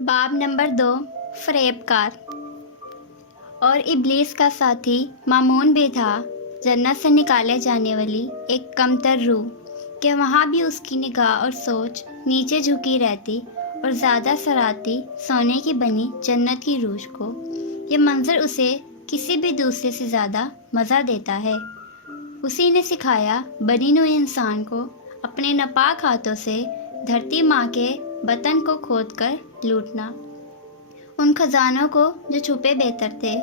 باب نمبر 2، فریب کار۔ اور ابلیس کا ساتھی مامون بھی تھا، جنت سے نکالے جانے والی ایک کمتر روح، کہ وہاں بھی اس کی نگاہ اور سوچ نیچے جھکی رہتی اور زیادہ سراتی سونے کی بنی جنت کی روش کو۔ یہ منظر اسے کسی بھی دوسرے سے زیادہ مزہ دیتا ہے۔ اسی نے سکھایا بنی نوع انسان کو اپنے ناپاک ہاتھوں سے دھرتی ماں کے بطن کو کھود کر لوٹنا، ان خزانوں کو جو چھپے بہتر تھے۔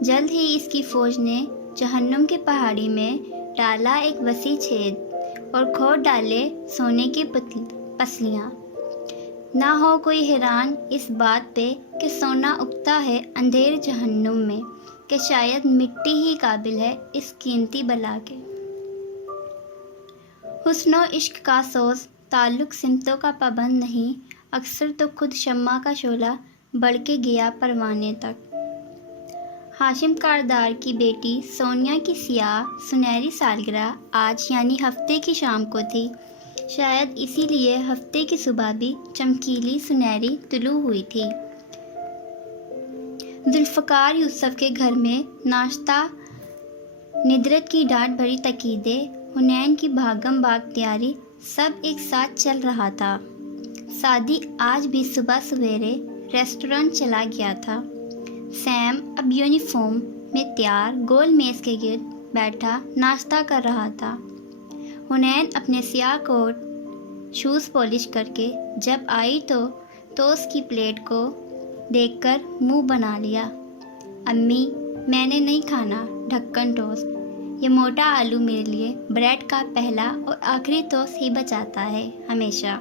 جلد ہی اس کی فوج نے جہنم کی پہاڑی میں ڈالا ایک وسیع چھید اور کھود ڈالے سونے کی پسلیاں۔ نہ ہو کوئی حیران اس بات پہ کہ سونا اگتا ہے اندھیر جہنم میں، کہ شاید مٹی ہی قابل ہے اس قیمتی بلا کے۔ حسن و عشق کا سوز تعلق سمتوں کا پابند نہیں، اکثر تو خود شمع کا شعلہ بڑھ کے گیا پروانے تک۔ ہاشم کاردار کی بیٹی سونیا کی سیاہ سنہری سالگرہ آج یعنی ہفتے کی شام کو تھی۔ شاید اسی لیے ہفتے کی صبح بھی چمکیلی سنہری طلوع ہوئی تھی۔ ذوالفقار یوسف کے گھر میں ناشتہ، ندرت کی ڈانٹ بھری تقریریں، حنین کی بھاگم بھاگ تیاری، سب ایک ساتھ چل رہا تھا۔ سعدی آج بھی صبح سویرے ریسٹورانٹ چلا گیا تھا۔ سیم اب یونیفارم میں تیار گول میز کے گرد بیٹھا ناشتہ کر رہا تھا۔ حنین اپنے سیاہ کوٹ شوز پالش کر کے جب آئی تو اس کی پلیٹ کو دیکھ کر منہ بنا لیا۔ امی، میں نے نہیں کھانا ڈھکن ٹوسٹ، یہ موٹا آلو میرے لیے بریڈ کا پہلا اور آخری ٹوسٹ ہی بچاتا ہے ہمیشہ۔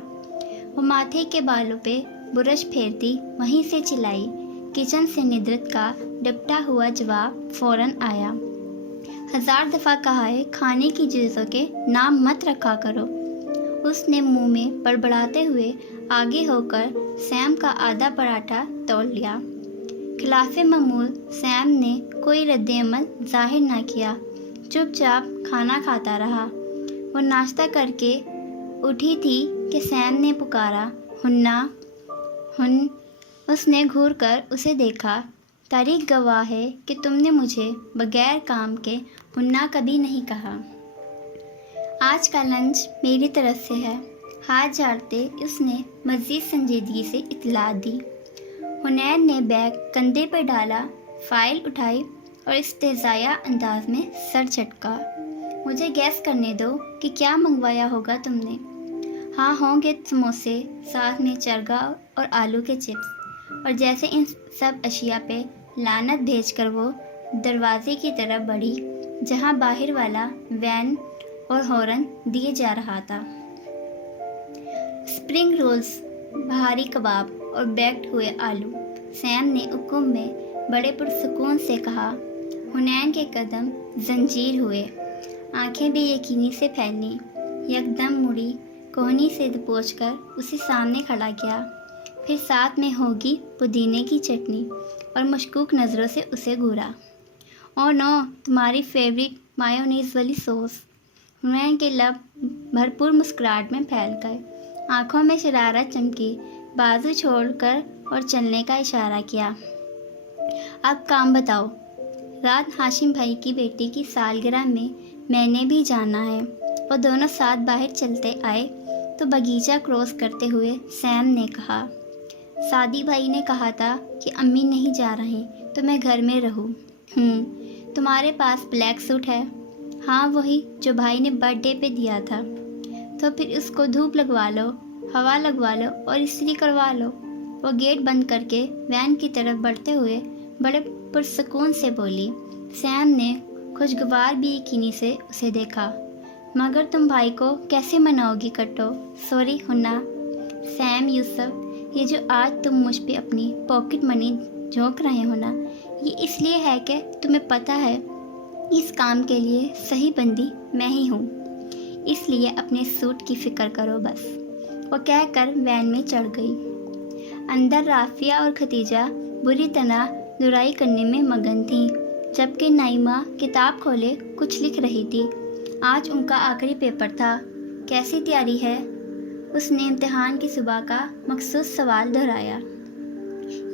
وہ ماتھے کے بالوں پہ برش پھیرتی وہیں سے چلائی۔ کچن سے ندرت کا ڈپٹا ہوا جواب فوراً آیا۔ 1000 دفعہ کہا ہے کھانے کی چیزوں کے نام مت رکھا کرو۔ اس نے منہ میں بڑبڑاتے ہوئے آگے ہو کر سیم کا آدھا پراٹھا تول لیا۔ خلاف معمول سیم نے کوئی رد عمل ظاہر نہ کیا، چپ چاپ کھانا کھاتا رہا۔ وہ ناشتہ کر کے اٹھی تھی کہ سیم نے پکارا، ہنّا، ہن۔ اس نے گھور کر اسے دیکھا۔ تاریخ گواہ ہے کہ تم نے مجھے بغیر کام کے ہنّا کبھی نہیں کہا۔ آج کا لنچ میری طرف سے ہے۔ ہاتھ جھاڑتے اس نے مزید سنجیدگی سے اطلاع دی۔ حنین نے بیگ کندھے پر ڈالا، فائل اٹھائی اور استہزائیہ انداز میں سر جھٹکا۔ مجھے گیس کرنے دو کہ کیا منگوایا ہوگا تم نے۔ ہاں، ہوں گے سموسے، ساتھ میں چرگا اور آلو کے چپس۔ اور جیسے ان سب اشیاء پہ لعنت بھیج کر وہ دروازے کی طرف بڑھی جہاں باہر والا وین اور ہارن دیے جا رہا تھا۔ سپرنگ رولز، بہاری کباب اور بیکڈ ہوئے آلو، سیم نے حکم میں بڑے پرسکون سے کہا۔ حنین کے قدم زنجیر ہوئے، آنکھیں بے یقینی سے پھیلی۔ یکدم مڑی، کوہنی سے دبوچ کر اسے سامنے کھڑا کیا، پھر ساتھ میں ہوگی پودینے کی چٹنی، اور مشکوک نظروں سے اسے گھورا۔ او نو، تمہاری فیوریٹ مایونیز والی سوس۔ حنین کے لب بھرپور مسکراہٹ میں پھیل گئے، آنکھوں میں شرارت چمکی، بازو چھوڑ کر اور چلنے کا اشارہ کیا۔ اب کام بتاؤ۔ رات ہاشم بھائی کی بیٹی کی سالگرہ میں نے بھی جانا ہے۔ وہ دونوں ساتھ باہر چلتے آئے تو باغیچہ کراس کرتے ہوئے سیم نے کہا، سعدی بھائی نے کہا تھا کہ امی نہیں جا رہی تو میں گھر میں رہوں۔ تمہارے پاس بلیک سوٹ ہے؟ ہاں، وہی جو بھائی نے برتھ ڈے پہ دیا تھا۔ تو پھر اس کو دھوپ لگوا لو، ہوا لگوا لو اور استری کروا لو۔ وہ گیٹ بند کر کے وین کی طرف بڑھتے ہوئے بڑے پرسکون سے بولی۔ سیم نے خوشگوار بے یقینی سے اسے دیکھا۔ مگر تم بھائی کو کیسے مناؤ گی کٹو؟ سوری ہنّا۔ سیم، یوسف، یہ جو آج تم مجھ پہ اپنی پاکٹ منی جھونک رہے ہو نا، یہ اس لیے ہے کہ تمہیں پتہ ہے اس کام کے لیے صحیح بندی میں ہی ہوں، اس لیے اپنے سوٹ کی فکر کرو بس۔ وہ کہہ کر وین میں چڑھ گئی۔ اندر رافیہ اور ختیجہ بری طرح لڑائی کرنے میں مگن تھیں، جبکہ نائمہ کتاب کھولے کچھ لکھ رہی تھی۔ آج ان کا آخری پیپر تھا۔ کیسی تیاری ہے؟ اس نے امتحان کی صبح کا مخصوص سوال دہرایا۔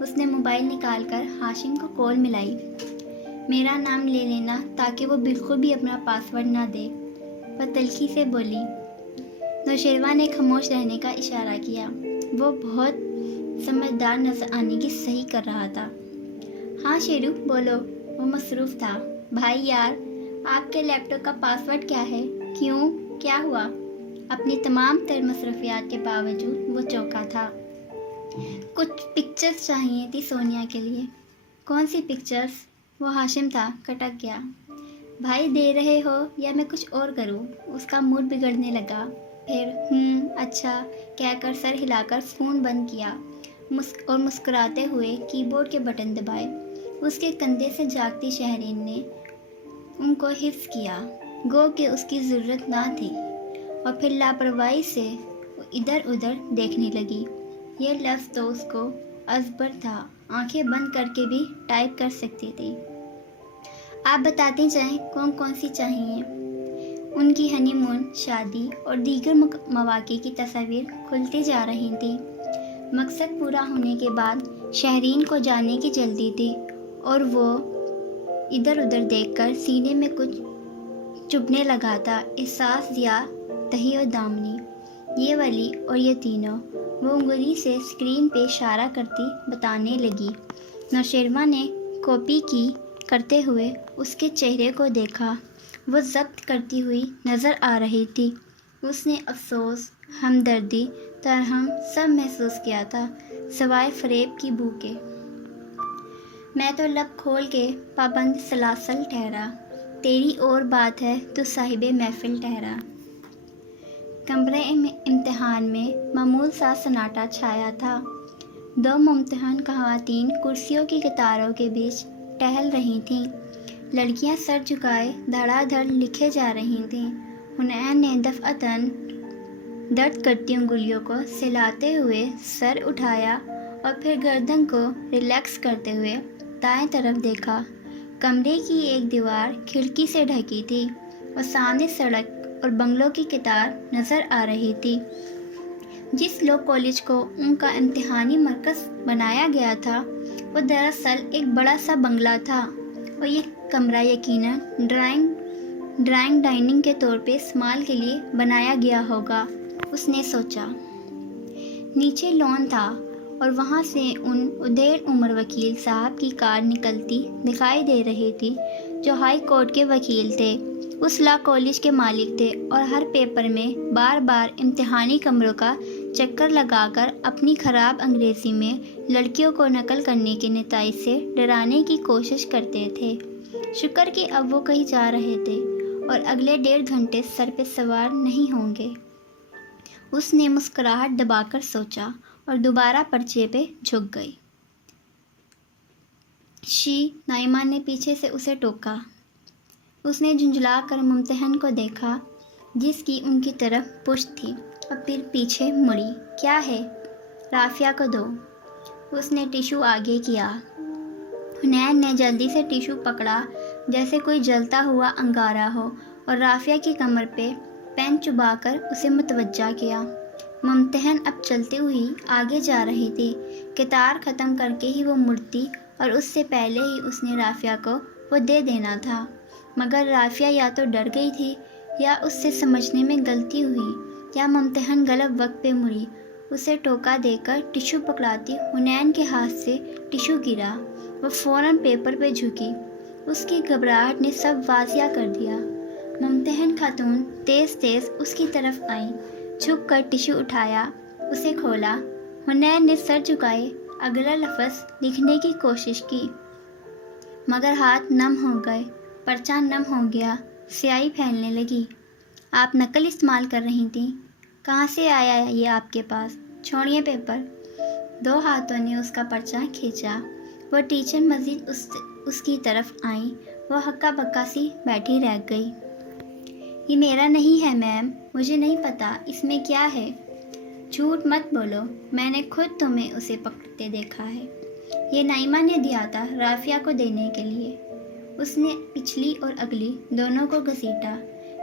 اس نے موبائل نکال کر ہاشم کو کال ملائی۔ میرا نام لے لینا تاکہ وہ بالکل بھی اپنا پاسورڈ نہ دے، وہ تلخی سے بولی۔ نوشیروان نے خاموش رہنے کا اشارہ کیا۔ وہ بہت سمجھدار نظر آنے کی صحیح کر رہا تھا۔ ہاں شیرو بولو، وہ مصروف تھا۔ بھائی یار، آپ کے لیپ ٹاپ کا پاسورڈ کیا ہے؟ کیوں؟ کیا ہوا؟ اپنی تمام تر مصروفیات کے باوجود وہ چونکا تھا۔ کچھ پکچرز چاہیے تھی سونیا کے لیے۔ کون سی پکچرز؟ وہ ہاشم تھا، کٹک گیا۔ بھائی دے رہے ہو یا میں کچھ اور کروں؟ اس کا موڈ بگڑنے لگا۔ پھر اچھا کہہ کر سر ہلا کر فون بند کیا اور مسکراتے ہوئے کی بورڈ کے بٹن دبائے۔ اس کے کندھے سے جاگتی شہرین نے ان کو حفظ کیا، گو کہ اس کی ضرورت نہ تھی، اور پھر لاپرواہی سے ادھر ادھر دیکھنے لگی۔ یہ لفظ تو اس کو ازبر تھا، آنکھیں بند کر کے بھی ٹائپ کر سکتی تھی۔ آپ بتاتے جائیں کون سی چاہیے؟ ان کی ہنی مون، شادی اور دیگر مواقع کی تصاویر کھلتی جا رہی تھی۔ مقصد پورا ہونے کے بعد شہرین کو جانے کی جلدی تھی، اور وہ ادھر ادھر دیکھ کر سینے میں کچھ چبھنے لگا تھا۔ احساس دیا تہی و دامنی، یہ ولی اور یہ تینوں، وہ انگلی سے اسکرین پہ اشارہ کرتی بتانے لگی۔ نوشیروان نے کاپی کی کرتے ہوئے اس کے چہرے کو دیکھا۔ وہ ضبط کرتی ہوئی نظر آ رہی تھی۔ اس نے افسوس، ہمدردی، ترحم سب محسوس کیا تھا، سوائے فریب کی بو کے۔ میں تو لب کھول کے پابند سلاسل ٹھہرا، تیری اور بات ہے تو صاحب محفل ٹھہرا۔ کمرے امتحان میں معمول سا سناٹا چھایا تھا۔ دو ممتحن خواتین کرسیوں کی قطاروں کے بیچ ٹہل رہی تھیں۔ لڑکیاں سر جھکائے دھڑا دھڑ لکھے جا رہی تھیں۔ حنین نے دفعتاً درد کرتی انگلیوں کو سلاتے ہوئے سر اٹھایا اور پھر گردن کو ریلیکس کرتے ہوئے دائیں طرف دیکھا۔ کمرے کی ایک دیوار کھڑکی سے ڈھکی تھی اور سامنے سڑک اور بنگلوں کی قطار نظر آ رہی تھی۔ جس لو کالج کو ان کا امتحانی مرکز بنایا گیا تھا، وہ دراصل ایک بڑا سا بنگلہ تھا، اور یہ کمرہ یقیناً ڈرائنگ ڈائننگ کے طور پہ استعمال کے لیے بنایا گیا ہوگا، اس نے سوچا۔ نیچے لان تھا اور وہاں سے ان ادھیڑ عمر وکیل صاحب کی کار نکلتی دکھائی دے رہی تھی، جو ہائی کورٹ کے وکیل تھے، اس لا کالج کے مالک تھے، اور ہر پیپر میں بار بار امتحانی کمروں کا چکر لگا کر اپنی خراب انگریزی میں لڑکیوں کو نقل کرنے کے نتائج سے ڈرانے کی کوشش کرتے تھے۔ شکر کہ اب وہ کہیں جا رہے تھے اور اگلے 1.5 گھنٹے سر پہ سوار نہیں ہوں گے۔ اس نے مسکراہٹ دبا کر سوچا اور دوبارہ پرچے پہ جھک گئی۔ نائمہ نے پیچھے سے اسے ٹوکا۔ اس نے جھنجھلا کر ممتحن کو دیکھا، جس کی ان کی طرف پشت تھی، اور پھر پیچھے مڑی۔ کیا ہے؟ رافیہ کو دو۔ اس نے ٹیشو آگے کیا۔ حنین نے جلدی سے ٹیشو پکڑا جیسے کوئی جلتا ہوا انگارہ ہو، اور رافیہ کی کمر پہ پین چبا کر اسے متوجہ کیا۔ ممتحن اب چلتے ہوئی آگے جا رہی تھی۔ قطار ختم کر کے ہی وہ مڑتی، اور اس سے پہلے ہی اس نے رافیہ کو وہ دے دینا تھا، مگر رافیہ یا تو ڈر گئی تھی، یا اس سے سمجھنے میں غلطی ہوئی، یا ممتحن غلط وقت پہ مڑی۔ اسے ٹوکا دے کر ٹیشو پکڑاتی حنین کے ہاتھ سے ٹیشو گرا۔ وہ فوراً پیپر پہ جھکی۔ اس کی گھبراہٹ نے سب واضح کر دیا۔ ممتحن خاتون تیز تیز اس کی طرف آئیں، جھک کر ٹیشو اٹھایا، اسے کھولا۔ حنین نے سر جھکائے اگلا لفظ لکھنے کی کوشش کی، مگر ہاتھ نم ہو گئے، پرچہ نم ہو گیا، سیاہی پھیلنے لگی۔ آپ نقل استعمال کر رہی تھیں؟ کہاں سے آیا یہ آپ کے پاس؟ چھوڑیے پیپر۔ 2 ہاتھوں نے اس کا پرچہ کھینچا۔ وہ ٹیچر مزید اس کی طرف آئیں۔ وہ ہکا بکا سی بیٹھی رہ گئی۔ یہ میرا نہیں ہے میم، مجھے نہیں پتا اس میں کیا ہے۔ جھوٹ مت بولو، میں نے خود تمہیں اسے پکڑتے دیکھا ہے۔ یہ نائمہ نے دیا تھا رافیہ کو دینے کے لیے۔ اس نے پچھلی اور اگلی دونوں کو گھسیٹا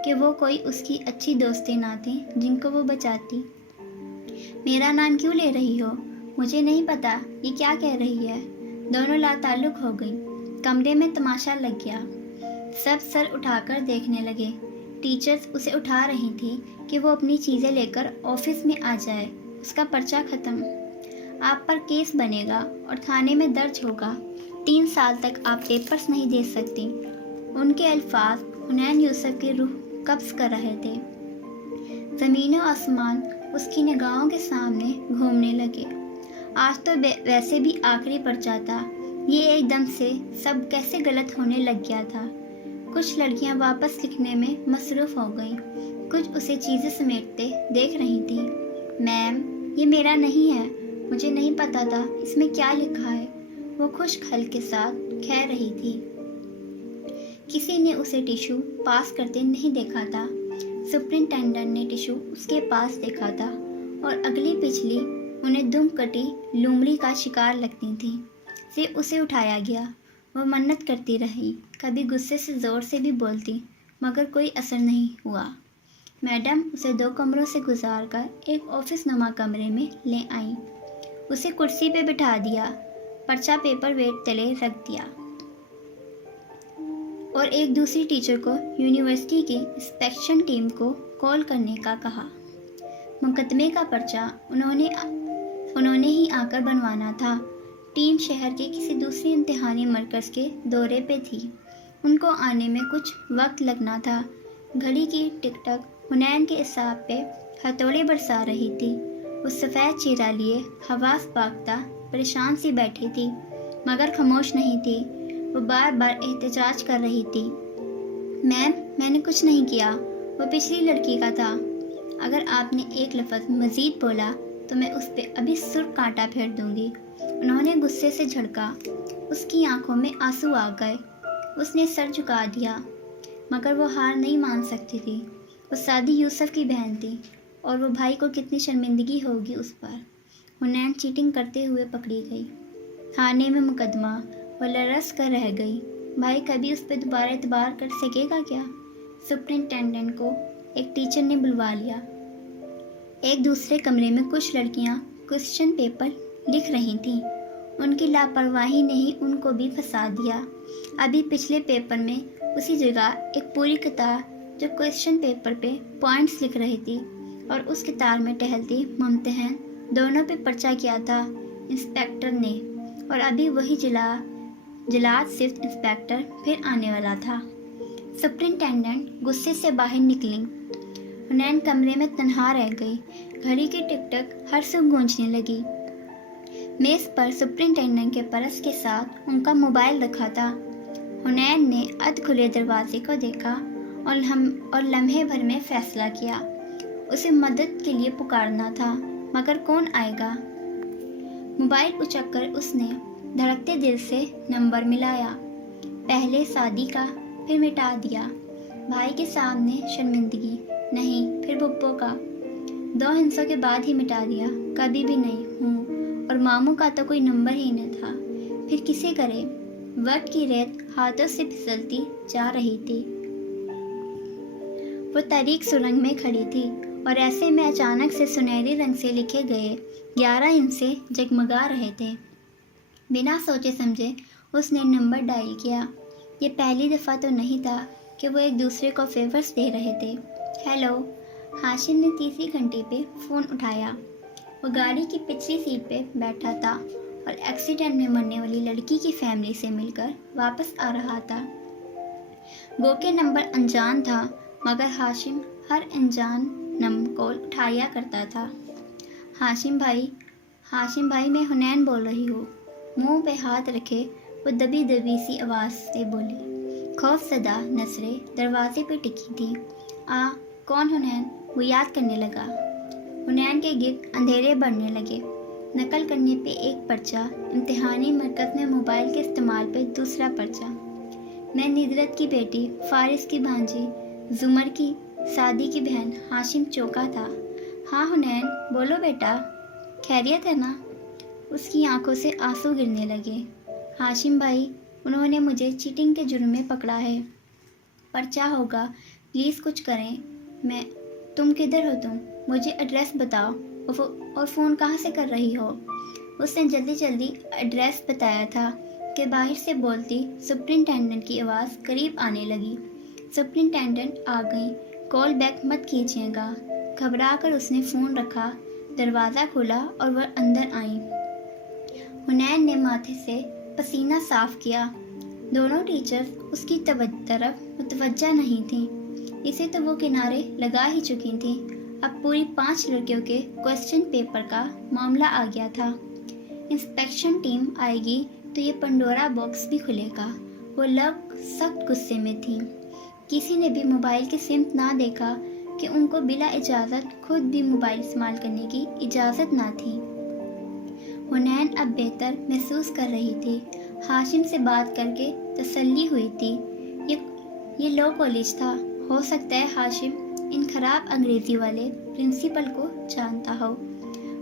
کہ وہ کوئی اس کی اچھی دوستیں نہ تھیں جن کو وہ بچاتی۔ میرا نام کیوں لے رہی ہو؟ مجھے نہیں پتا یہ کیا کہہ رہی ہے۔ دونوں لاتعلق ہو گئی۔ کمرے میں تماشا لگ گیا۔ سب سر اٹھا کر دیکھنے لگے۔ ٹیچرز اسے اٹھا رہی تھی کہ وہ اپنی چیزیں لے کر آفس میں آ جائے۔ اس کا پرچہ ختم۔ آپ پر کیس بنے گا اور تھانے میں درج ہوگا۔ 3 سال تک آپ پیپرز نہیں دے سکتی۔ ان کے الفاظ حنین یوسف کی روح قبض کر رہے تھے۔ زمین و آسمان اس کی نگاہوں کے سامنے گھومنے لگے۔ آج تو ویسے بھی آخری پرچہ تھا۔ یہ ایک دم سے سب کیسے غلط ہونے لگ گیا تھا۔ کچھ لڑکیاں واپس لکھنے میں مصروف ہو گئیں، کچھ اسے چیزیں سمیٹتے دیکھ رہی تھیں۔ میم، یہ میرا نہیں ہے، مجھے نہیں پتا تھا اس میں کیا لکھا ہے، وہ خشک حل کے ساتھ کہہ رہی تھی۔ کسی نے اسے ٹیشو پاس کرتے نہیں دیکھا تھا۔ سپرنٹینڈنٹ نے ٹیشو اس کے پاس دیکھا تھا اور اگلی پچھلی انہیں دم کٹی لومڑی کا شکار لگتی تھی۔ پھر اسے اٹھایا گیا۔ وہ منت کرتی رہی، کبھی غصے سے زور سے بھی بولتی، مگر کوئی اثر نہیں ہوا۔ میڈم اسے 2 کمروں سے گزار کر ایک آفس نما کمرے میں لے آئیں۔ اسے کرسی پہ بٹھا دیا، پرچہ پیپر ویٹ تلے رکھ دیا اور ایک دوسری ٹیچر کو یونیورسٹی کی انسپیکشن ٹیم کو کال کرنے کا کہا۔ مقدمے کا پرچہ انہوں نے ہی آ کر بنوانا تھا۔ ٹیم شہر کے کسی دوسری امتحانی مرکز کے دورے پہ تھی۔ ان کو آنے میں کچھ وقت لگنا تھا۔ گھڑی کی ٹک ٹک حنین کے اعصاب پہ ہتھوڑے برسا رہی تھی۔ وہ سفید چہرہ لیے حواس باختہ پریشان سی بیٹھی تھی، مگر خاموش نہیں تھی۔ وہ بار بار احتجاج کر رہی تھی۔ میم، میں نے کچھ نہیں کیا، وہ پچھلی لڑکی کا تھا۔ اگر آپ نے ایک لفظ مزید بولا تو میں اس پہ ابھی سرخ کانٹا پھیر دوں گی۔ انہوں نے غصے سے جھڑکا۔ اس کی آنکھوں میں آنسو آ گئے۔ اس نے سر جھکا دیا، مگر وہ ہار نہیں مان سکتی تھی۔ وہ سعدی یوسف کی بہن تھی اور وہ بھائی کو کتنی شرمندگی ہوگی اس پر۔ حنین چیٹنگ کرتے ہوئے پکڑی گئی۔ تھانے میں مقدمہ، وہ لرز کر رہ گئی۔ بھائی کبھی اس پہ دوبارہ اعتبار کر سکے گا کیا؟ سپرنٹینڈنٹ کو ایک ٹیچر نے بلوا لیا۔ ایک دوسرے کمرے میں کچھ لڑکیاں کوسچن پیپر لکھ رہی تھیں۔ ان کی لاپرواہی نے ہی ان کو بھی پھنسا دیا۔ ابھی پچھلے پیپر میں اسی جگہ ایک پوری قطار جو کوسچن پیپر پہ پوائنٹس لکھ رہی تھی اور اس قطار میں ٹہلتی ممتحن دونوں پہ پرچہ کیا تھا انسپیکٹر نے، اور ابھی وہی جلاد صفت انسپیکٹر پھر آنے والا تھا۔ سپرنٹینڈنٹ غصے سے باہر نکلیں۔ حنین کمرے میں تنہا رہ گئی۔ گھڑی کی ٹک ٹک ہر سو گونجنے لگی۔ میز پر سپرنٹینڈنٹ کے پرس کے ساتھ ان کا موبائل رکھا تھا۔ حنین نے ادھ کھلے دروازے کو دیکھا اور لمحے بھر میں فیصلہ کیا۔ اسے مدد کے لیے پکارنا تھا، مگر کون آئے گا؟ موبائل اچک کر اس نے دھڑکتے دل سے نمبر ملایا۔ پہلے سعدی کا، پھر مٹا دیا۔ بھائی کے سامنے شرمندگی نہیں، پھر بھپو کا۔ 2 ہندسوں کے بعد ہی مٹا دیا، کبھی بھی نہیں ہوں، اور ماموں کا تو کوئی نمبر ہی نہ تھا، پھر کسے کرے؟ وقت کی ریت ہاتھوں سے پھسلتی جا رہی تھی۔ وہ طریق سرنگ میں کھڑی تھی اور ایسے میں اچانک سے سنہری رنگ سے لکھے گئے 11 ہندسے جگمگا رہے تھے۔ بنا سوچے سمجھے اس نے نمبر ڈائل کیا۔ یہ پہلی دفعہ تو نہیں تھا کہ وہ ایک دوسرے کو فیورز دے رہے تھے۔ ہیلو، ہاشم نے تیسری گھنٹی پہ فون اٹھایا۔ وہ گاڑی کی پچھلی سیٹ پہ بیٹھا تھا اور ایکسیڈنٹ میں مرنے والی لڑکی کی فیملی سے مل کر واپس آ رہا تھا۔ گو کہ نمبر انجان تھا، مگر ہاشم ہر انجان کال اٹھایا کرتا تھا۔ ہاشم بھائی میں حنین بول رہی ہوں۔ منہ پہ ہاتھ رکھے وہ دبی دبی سی آواز سے بولی۔ خوف زدہ نظریں دروازے پہ ٹکی تھی۔ کون حنین؟ وہ یاد کرنے لگا۔ حنین کے گرد اندھیرے بڑھنے لگے۔ نقل کرنے پہ ایک پرچہ، امتحانی مرکز میں موبائل کے استعمال پہ دوسرا پرچہ۔ میں ندرت کی بیٹی، فارس کی بھانجی، زمر کی، سعدی کی بہن۔ ہاشم چونکا تھا۔ ہاں حنین، بولو بیٹا، خیریت ہے نا؟ اس کی آنکھوں سے آنسو گرنے لگے۔ ہاشم بھائی، انہوں نے مجھے چیٹنگ کے جرم میں پکڑا ہے۔ پرچہ ہوگا، پلیز کچھ کریں۔ تم کدھر ہو؟ مجھے ایڈریس بتاؤ، اور فون کہاں سے کر رہی ہو؟ اس نے جلدی جلدی ایڈریس بتایا تھا کہ باہر سے بولتی سپرنٹینڈنٹ کی آواز قریب آنے لگی۔ سپرنٹینڈنٹ آ گئی۔ کال بیک مت کیجیے گا۔ گھبرا کر اس نے فون رکھا۔ دروازہ کھلا اور وہ اندر آئیں۔ حنین نے ماتھے سے پسینہ صاف کیا۔ دونوں ٹیچرز اس کی طرف متوجہ نہیں تھیں۔ اسے تو وہ کنارے لگا ہی چکی تھیں۔ اب پوری 5 لڑکیوں کے کوسچن پیپر کا معاملہ آ گیا تھا۔ انسپیکشن ٹیم آئے گی تو یہ پنڈورا باکس بھی کھلے گا۔ وہ لوگ سخت غصے میں تھیں۔ کسی نے بھی موبائل کی سمت نہ دیکھا کہ ان کو بلا اجازت خود بھی موبائل استعمال کرنے کی اجازت نہ تھی۔ حنین اب بہتر محسوس کر رہی تھی۔ ہاشم سے بات کر کے تسلی ہوئی تھی۔ یہ لو کالج تھا۔ ہو سکتا ہے ہاشم ان خراب انگریزی والے پرنسپل کو جانتا ہو۔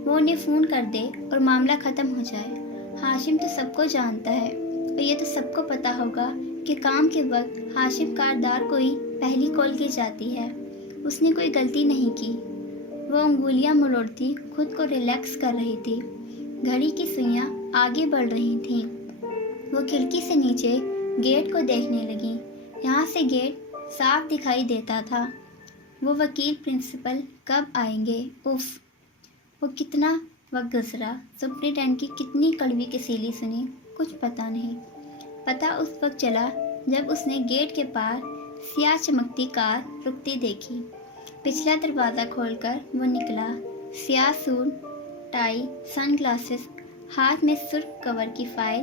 وہ انہیں فون کر دے اور معاملہ ختم ہو جائے۔ ہاشم تو سب کو جانتا ہے اور یہ تو سب کو پتا ہوگا کہ کام کے وقت ہاشم کاردار کو ہی پہلی کال کی جاتی ہے۔ اس نے کوئی غلطی نہیں کی۔ وہ انگلیاں مروڑتی خود کو ریلیکس کر رہی تھی۔ گھڑی کی سوئیاں آگے بڑھ رہی تھیں۔ وہ کھڑکی سے نیچے گیٹ کو دیکھنے لگی۔ یہاں سے گیٹ صاف دکھائی دیتا تھا۔ وہ وکیل پرنسپل کب آئیں گے؟ اف، وہ کتنا وقت گزرا، سپرنٹینڈنٹ کی کتنی کڑوی کسیلی سنی، کچھ پتہ نہیں۔ پتہ اس وقت چلا جب اس نے گیٹ کے پار سیاہ چمکتی کار رکتی دیکھی۔ پچھلا دروازہ کھول کر وہ نکلا۔ سیاہ سوٹ، ٹائی، سن گلاسز، ہاتھ میں سرخ کور کی فائل،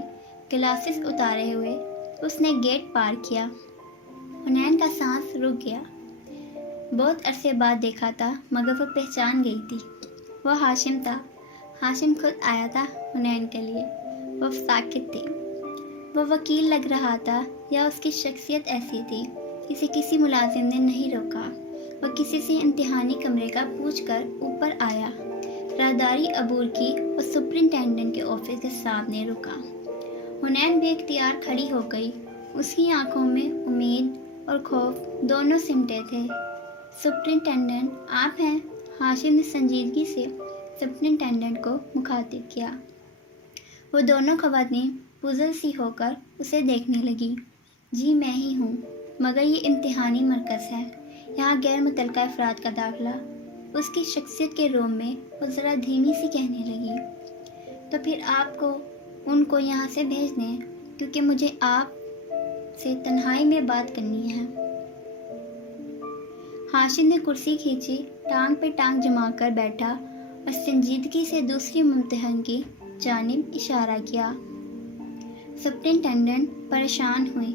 گلاسز اتارے ہوئے اس نے گیٹ پار کیا۔ حنین کا سانس رک گیا۔ بہت عرصے بعد دیکھا تھا مگر وہ پہچان گئی تھی۔ وہ ہاشم تھا۔ ہاشم خود آیا تھا حنین کے لیے۔ وہ ساکت تھی۔ وہ وکیل لگ رہا تھا یا اس کی شخصیت ایسی تھی؟ اسے کسی ملازم نے نہیں روکا۔ وہ کسی سے امتحانی کمرے کا پوچھ کر اوپر آیا، راہداری عبور کی اور سپرنٹینڈنٹ کے آفس کے سامنے رکا۔ حنین بے اختیار کھڑی ہو گئی۔ اس کی آنکھوں میں امید اور خوف دونوں سمٹے تھے۔ سپرنٹینڈنٹ آپ ہیں؟ ہاشم نے سنجیدگی سے سپرنٹینڈنٹ کو مخاطب کیا۔ وہ دونوں خواتین پزل سی ہو کر اسے دیکھنے لگی۔ جی میں ہی ہوں، مگر یہ امتحانی مرکز ہے، یہاں غیر متعلقہ افراد کا داخلہ۔ اس کی شخصیت کے روم میں وہ ذرا دھیمی سی کہنے لگی۔ تو پھر آپ کو ان کو یہاں سے بھیج دیں کیونکہ مجھے آپ سے تنہائی میں بات کرنی ہے۔ ہاشم نے کرسی کھینچی، ٹانگ پہ ٹانگ جما کر بیٹھا اور سنجیدگی سے دوسری ممتحن کی جانب اشارہ کیا۔ سپرنٹینڈنٹ پریشان ہوئی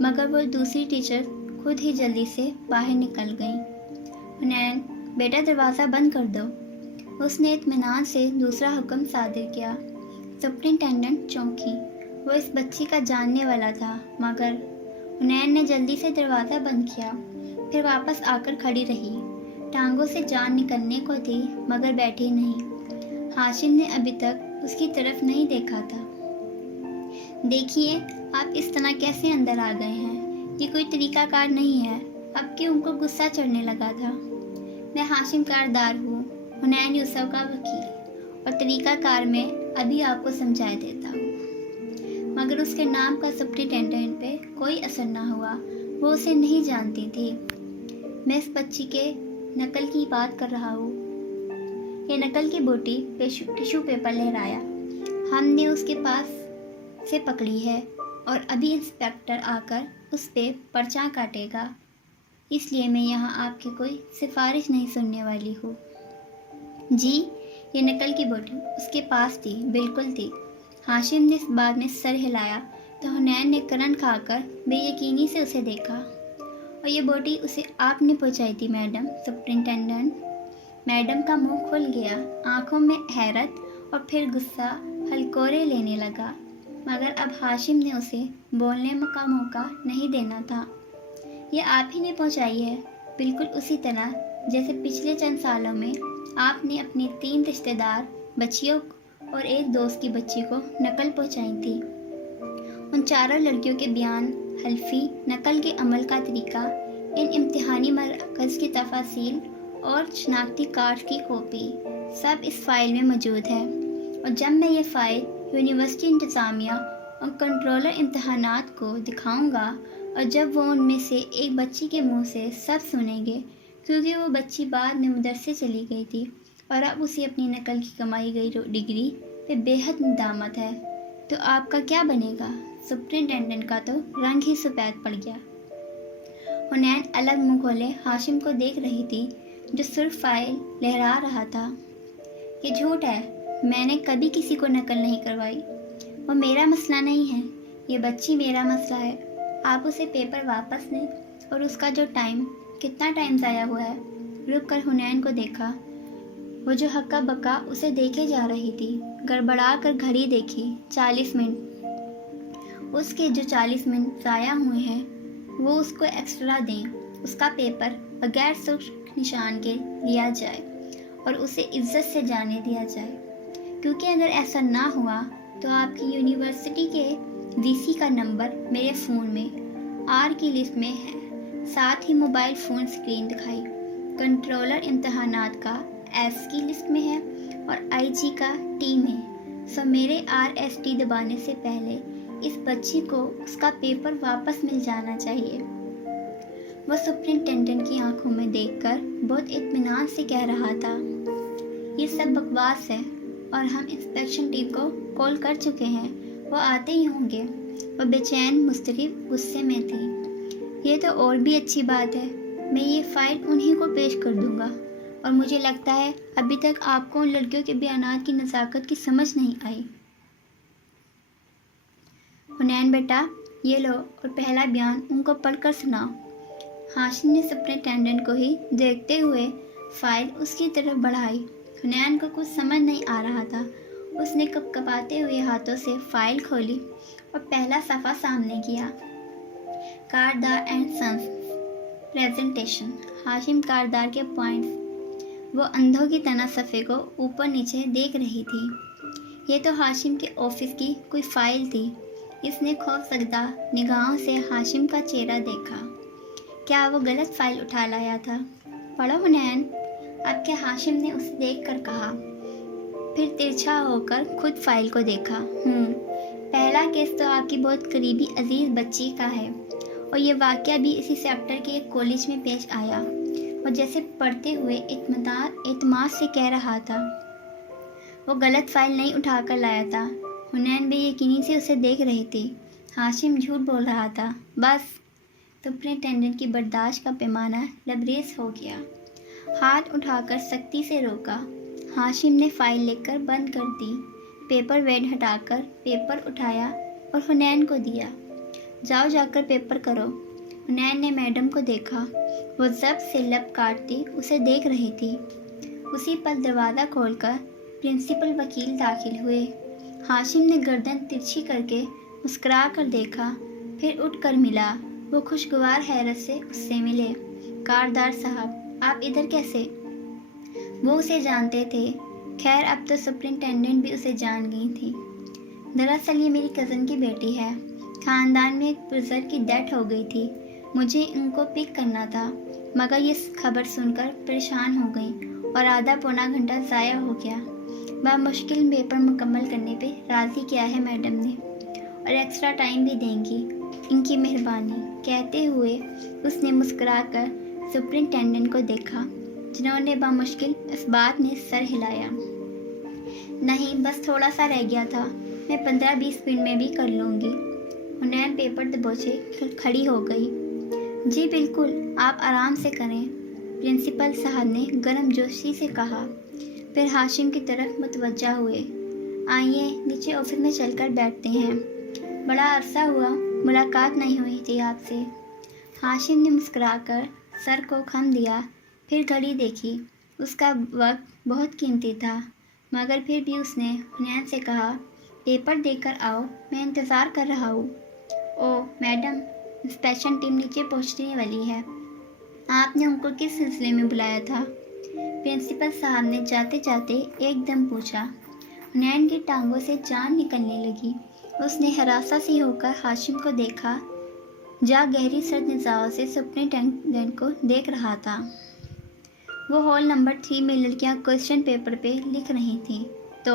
مگر وہ دوسری ٹیچر خود ہی جلدی سے باہر نکل گئیں۔ حنین بیٹا دروازہ بند کر دو، اس نے اطمینان سے دوسرا حکم صادر کیا۔ سپرنٹینڈنٹ چونکی۔ وہ اس بچی کا جاننے والا تھا مگر حنین نے جلدی سے دروازہ بند کیا، پھر واپس آ کر کھڑی رہی۔ ٹانگوں سے جان نکلنے کو تھی مگر بیٹھی نہیں۔ ہاشم نے ابھی تک اس کی طرف نہیں دیکھا تھا۔ دیکھیے آپ اس طرح کیسے اندر آ گئے ہیں، یہ کوئی طریقہ کار نہیں ہے۔ اب کہ ان کو غصہ چڑھنے لگا تھا۔ میں ہاشم کاردار ہوں، حنین یوسف کا وکیل، اور طریقہ کار میں ابھی آپ کو سمجھا دیتا ہوں۔ مگر اس کے نام کا سپرنٹینڈنٹ پہ کوئی اثر نہ ہوا۔ وہ اسے نہیں جانتی تھی۔ میں اس بچی کے نقل کی بات کر رہا ہوں۔ یہ نقل کی بوٹی ٹیشو پیپر لہرایا۔ ہم نے اس کے پاس سے پکڑی ہے اور ابھی انسپیکٹر آ کر اس پہ پرچہ کاٹے گا، اس لیے میں یہاں آپ کی کوئی سفارش نہیں سننے والی ہوں۔ جی یہ نقل کی بوٹی اس کے پاس تھی، بالکل تھی۔ ہاشم نے اس بات میں سر ہلایا تو حنین نے کرن کھا کر بے یقینی سے اسے دیکھا۔ اور یہ بوٹی اسے آپ نے پہنچائی تھی میڈم سپرنٹینڈنٹ؟ میڈم کا منہ کھل گیا، آنکھوں میں حیرت اور پھر غصہ ہلکورے لینے لگا، مگر اب ہاشم نے اسے بولنے کا موقع نہیں دینا تھا۔ یہ آپ ہی نے پہنچائی ہے، بالکل اسی طرح جیسے پچھلے چند سالوں میں آپ نے اپنی 3 رشتہ دار بچیوں اور ایک دوست کی بچی کو نقل پہنچائی تھی۔ ان چاروں لڑکیوں کے بیان حلفی، نقل کے عمل کا طریقہ، ان امتحانی مرکز کی تفاصیل اور شناختی کارڈ کی کاپی سب اس فائل میں موجود ہے۔ اور جب میں یہ فائل یونیورسٹی انتظامیہ اور کنٹرولر امتحانات کو دکھاؤں گا اور جب وہ ان میں سے ایک بچی کے منہ سے سب سنیں گے، کیونکہ وہ بچی بعد میں مدرسے چلی گئی تھی اور اب اسے اپنی نقل کی کمائی گئی ڈگری پہ بے حد ندامت ہے، تو آپ کا کیا بنے گا؟ سپرنٹینڈنٹ کا تو رنگ ہی سفید پڑ گیا۔ حنین الگ منہ کھولے ہاشم کو دیکھ رہی تھی جو صرف فائل لہرا رہا تھا۔ یہ جھوٹ ہے، میں نے کبھی کسی کو نقل نہیں کروائی، وہ میرا مسئلہ نہیں ہے، یہ بچی میرا مسئلہ ہے۔ آپ اسے پیپر واپس دیں اور اس کا جو کتنا ٹائم ضائع ہوا ہے۔ رک کر حنین کو دیکھا، وہ جو ہکا بکا اسے دیکھے جا رہی تھی، گڑبڑا کر گھڑی دیکھی، 40 منٹ۔ اس کے جو 40 منٹ ضائع ہوئے ہیں وہ اس کو ایکسٹرا دیں، اس کا پیپر بغیر سرخ نشان کے لیا جائے اور اسے عزت سے جانے دیا جائے، کیونکہ اگر ایسا نہ ہوا تو آپ کی یونیورسٹی کے وی سی کا نمبر میرے فون میں آر کی لسٹ میں ہے، ساتھ ہی موبائل فون اسکرین دکھائی، کنٹرولر امتحانات کا ایس کی لسٹ میں ہے اور آئی جی کا ٹی میں۔ سو میرے RST دبانے سے پہلے اس بچی کو اس کا پیپر واپس مل جانا چاہیے۔ وہ سپرنٹینڈنٹ کی آنکھوں میں دیکھ کر بہت اطمینان سے کہہ رہا تھا، یہ سب بکواس ہے اور ہم انسپیکشن ٹیم کو کال کر چکے ہیں، وہ آتے ہی ہوں گے۔ وہ بے چین مضطرب غصے میں تھی۔ یہ تو اور بھی اچھی بات ہے، میں یہ فائل انہی کو پیش کر دوں گا، اور مجھے لگتا ہے ابھی تک آپ کو ان لڑکیوں کے بیانات کی نزاکت کی سمجھ نہیں آئی۔ حنین بیٹا، یہ لو اور پہلا بیان ان کو پڑھ کر سناؤ۔ ہاشم نے سپرنٹینڈنٹ کو ہی دیکھتے ہوئے فائل اس کی طرف بڑھائی۔ حنین کو کچھ سمجھ نہیں آ رہا تھا، اس نے کپکپاتے ہوئے ہاتھوں سے فائل کھولی اور پہلا صفحہ سامنے کیا۔ Kardar and since presentation. ہاشم کاردار کے پوائنٹس۔ وہ اندھوں کی طرح صفحے کو اوپر نیچے دیکھ رہی تھی۔ یہ تو ہاشم کے آفس کی کوئی فائل تھی۔ اس نے خوف زدہ نگاہوں سے ہاشم کا چہرہ دیکھا۔ کیا وہ غلط فائل اٹھا لایا تھا؟ پڑھو حنین، اب کیا ہاشم نے اسے دیکھ کر کہا، پھر ترچھا ہو کر خود فائل کو دیکھا۔ پہلا کیس تو آپ کی بہت قریبی عزیز بچی کا ہے، اور یہ واقعہ بھی اسی سیکٹر کے ایک کالج میں پیش آیا۔ وہ جیسے پڑھتے ہوئے اعتماد سے کہہ رہا تھا، وہ غلط فائل نہیں اٹھا کر لایا تھا۔ حنین بے یقینی سے اسے دیکھ رہی تھی۔ ہاشم جھوٹ بول رہا تھا، بس۔ سپرنٹینڈنٹ کی برداشت کا پیمانہ لبریز ہو گیا۔ ہاتھ اٹھا کر سختی سے روکا۔ ہاشم نے فائل لے کر بند کر دی، پیپر ویٹ ہٹا کر پیپر اٹھایا اور حنین کو دیا۔ جاؤ جا کر پیپر کرو۔ حنین نے میڈم کو دیکھا، وہ ضبط سے لب کاٹتی اسے دیکھ رہی تھی۔ اسی پل دروازہ کھول کر پرنسپل وکیل داخل ہوئے۔ ہاشم نے گردن ترچھی کر کے مسکرا کر دیکھا، پھر اٹھ کر ملا۔ وہ خوشگوار حیرت سے اس سے ملے۔ کاردار صاحب، آپ ادھر کیسے؟ وہ اسے جانتے تھے۔ خیر اب تو سپرنٹینڈنٹ بھی اسے جان گئی تھی۔ دراصل یہ میری کزن کی بیٹی ہے، خاندان میں ایک بزرگ کی ڈیتھ ہو گئی تھی، مجھے ان کو پک کرنا تھا، مگر یہ خبر سن کر پریشان ہو گئی اور آدھا پونا گھنٹہ ضائع ہو گیا۔ بمشکل پیپر مکمل کرنے پہ راضی کیا ہے میڈم نے، اور ایکسٹرا ٹائم بھی دیں گی، ان کی مہربانی۔ کہتے ہوئے اس نے مسکرا کر سپرنٹینڈنٹ کو دیکھا، جنہوں نے بمشکل اس بات میں سر ہلایا۔ نہیں، بس تھوڑا سا رہ گیا تھا، میں 15-20 منٹ میں بھی کر لوں گی۔ حنین پیپر دبوچے کھڑی ہو گئی۔ جی بالکل، آپ آرام سے کریں، پرنسپل صاحب نے گرم جوشی سے کہا، پھر ہاشم کی طرف متوجہ ہوئے۔ آئیے نیچے آفس میں چل کر بیٹھتے ہیں، بڑا عرصہ ہوا ملاقات نہیں ہوئی تھی آپ سے۔ ہاشم نے مسکرا کر سر کو خم دیا، پھر گھڑی دیکھی۔ اس کا وقت بہت قیمتی تھا، مگر پھر بھی اس نے حنین سے کہا، پیپر دے کر آؤ، میں انتظار کر رہا ہوں۔ او میڈم، انسپیکشن ٹیم نیچے پہنچنے والی ہے، آپ نے ان کو کس سلسلے میں بلایا تھا؟ پرنسپل صاحب نے جاتے جاتے ایک دم پوچھا۔ حنین کی ٹانگوں سے جان نکلنے لگی۔ اس نے ہراساں سی ہو کر ہاشم کو دیکھا، جا گہری سرد نظروں سے سپرنٹینڈنٹ کو دیکھ رہا تھا۔ وہ ہال نمبر 3 میں لڑکیاں کوسچن پیپر پہ لکھ رہی تھیں۔ تو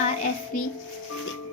RSV